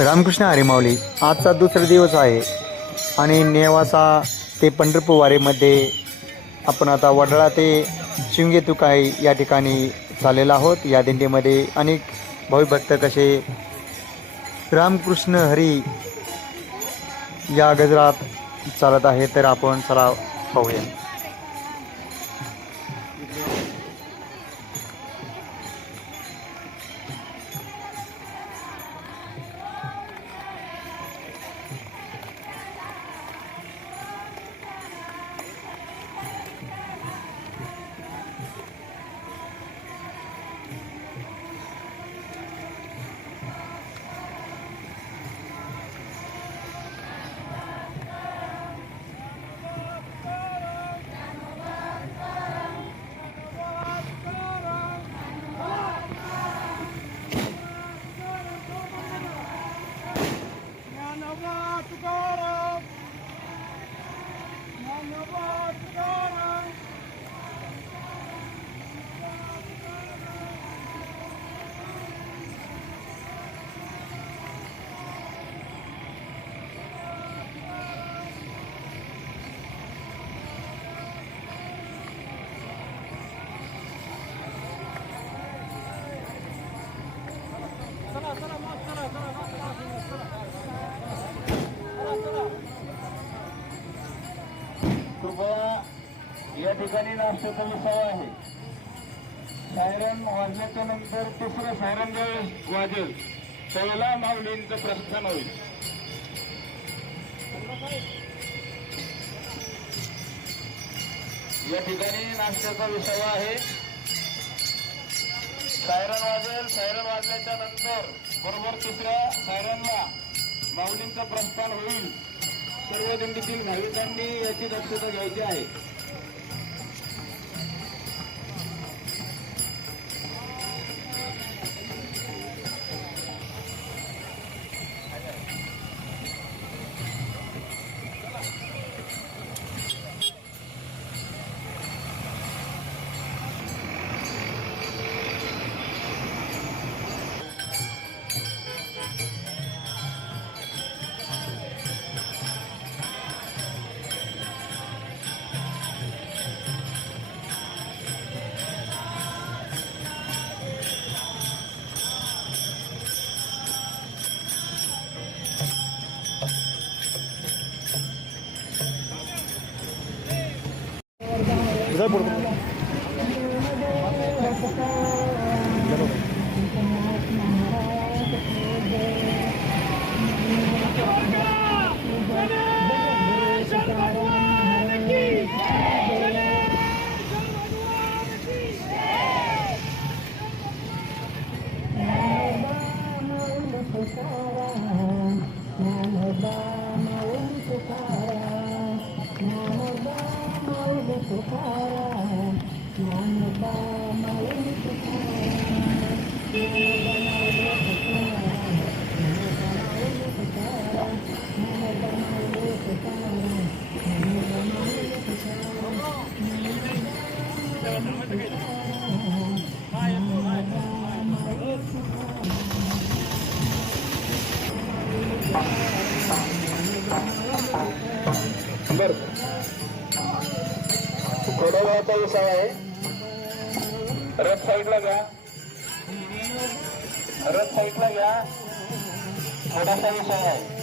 रामकृष्ण हरी माऊली. आजचा दुसरा दिवस आहे आणि नेवासा ते पंढरपूर वारीमध्ये आपण आता वडाळा ते शिंगे तुकाई या ठिकाणी चाललेलो आहोत. या दिंडीमध्ये अनेक भाविभक्त कसे रामकृष्ण हरी या गजरात चालत आहे. तर आपण चला पाहूया. कृपया या ठिकाणी नाश्त्याचा विषय आहे. सायरन वाजल्याच्या नंतर तिसरं सायरन ज्यावेळेस वाजेल त्यावेळेला माऊलींचं प्रस्थान होईल. या ठिकाणी नाश्त्याचा विषय आहे. सायरन वाजेल, सायरन वाजल्याच्या नंतर बरोबर तिसऱ्या सायरनला माऊलींचं प्रस्थान होईल. सर्व दिंडीतील भाविकांनी याची दक्षता घ्यायची आहे. थोड्या वेळाचा विषय आहे. रथ साईडला घ्या, रथ साईडला घ्या. थोडासा विषय आहे.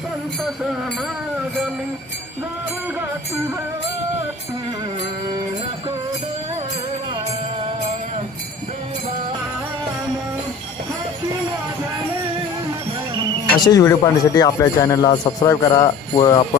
संत समागमी गावगाती भक्ती नको देवा देवाना हाती माझ्या असेच व्हिडिओ पाहण्यासाठी आपल्या चॅनलला सबस्क्राईब करा व आपण